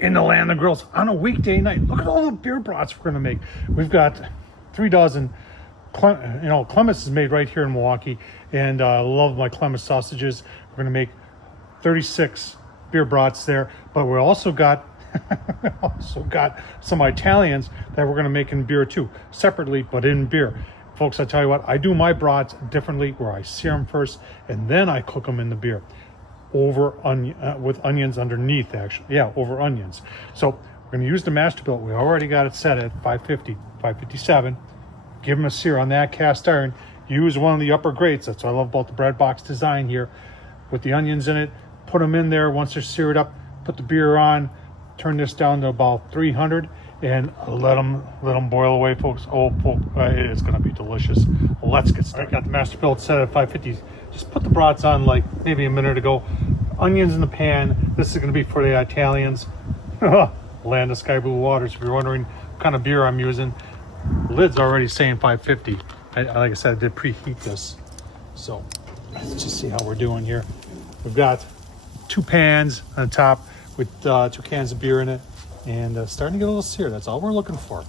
in the land of grills on a weekday night. Look at all the beer brats we're gonna make. We've got 3 dozen. Clements is made right here in Milwaukee, and I love my Clements sausages. We're gonna make 36 beer brats there, but we also got some Italians that we're gonna make in beer too, separately, but in beer. Folks, I tell you what, I do my brats differently, where I sear them first and then I cook them in the beer over with onions underneath, actually. Yeah, over onions. So we're going to use the Masterbuilt. We already got it set at 550, 557. Give them a sear on that cast iron. Use one of the upper grates. That's what I love about the bread box design here, with the onions in it. Put them in there. Once they're seared up, put the beer on. Turn this down to about 300 and let them boil away, folks. It's going to be delicious. Let's get started. I got the Masterbuilt set at 550. Just put the brats on like maybe a minute ago. Onions in the pan. This is going to be for the Italians. Land of sky blue waters. If you're wondering what kind of beer I'm using, lid's already saying 550. Like I said, I did preheat this. So let's just see how we're doing here. We've got 2 pans on the top with 2 cans of beer in it, and starting to get a little sear. That's all we're looking for.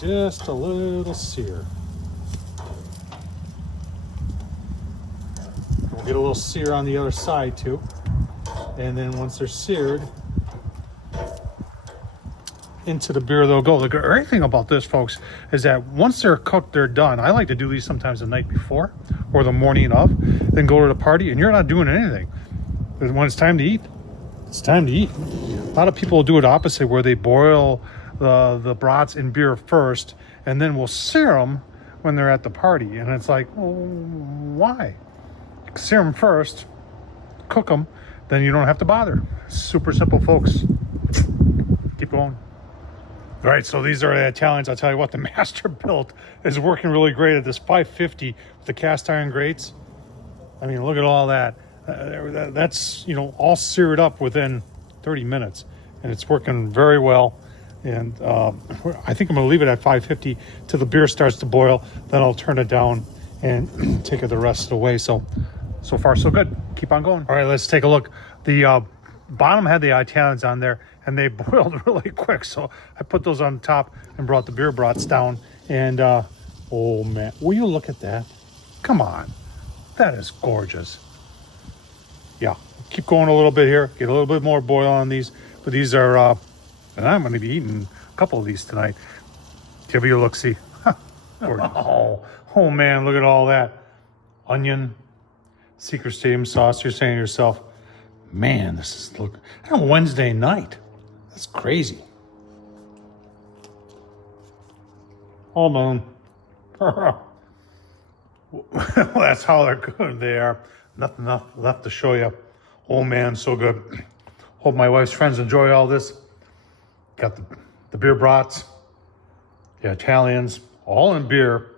Just a little sear. We'll get a little sear on the other side too, and then once they're seared, into the beer they'll go. The great thing about this, folks, is that once they're cooked, they're done. I like to do these sometimes the night before or the morning of, then go to the party, and you're not doing anything. When it's time to eat, it's time to eat. A lot of people do it opposite, where they boil the brats in beer first, and then we'll sear them when they're at the party. And it's like, well, why? Sear them first, cook them, then you don't have to bother. Super simple, folks. Keep going. All right, so these are the Italians. I'll tell you what, the Masterbuilt is working really great at this 550 with the cast iron grates. I mean, look at all that. That's, all seared up within 30 minutes, and it's working very well. And I think I'm going to leave it at 550 till the beer starts to boil. Then I'll turn it down and take it the rest of the way. So far, so good. Keep on going. All right, let's take a look. The bottom had the Italians on there, and they boiled really quick. So I put those on top and brought the beer brats down. And oh man, will you look at that? Come on, that is gorgeous. Yeah, keep going a little bit here. Get a little bit more boil on these. But these are, and I'm going to be eating a couple of these tonight. Give you a look-see. Oh man, look at all that. Onion, Secret Stadium sauce. You're saying to yourself, man, this is on a Wednesday night. That's crazy. Hold on. Well, that's how they're good they are. Nothing left to show you. Oh man, so good. Hope my wife's friends enjoy all this. Got the beer brats, the Italians, all in beer.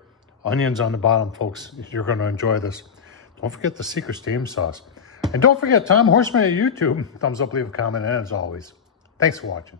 Onions on the bottom, folks. You're going to enjoy this. Don't forget the Secret Steam sauce. And don't forget Tom Horseman at YouTube. Thumbs up, leave a comment, and as always, thanks for watching.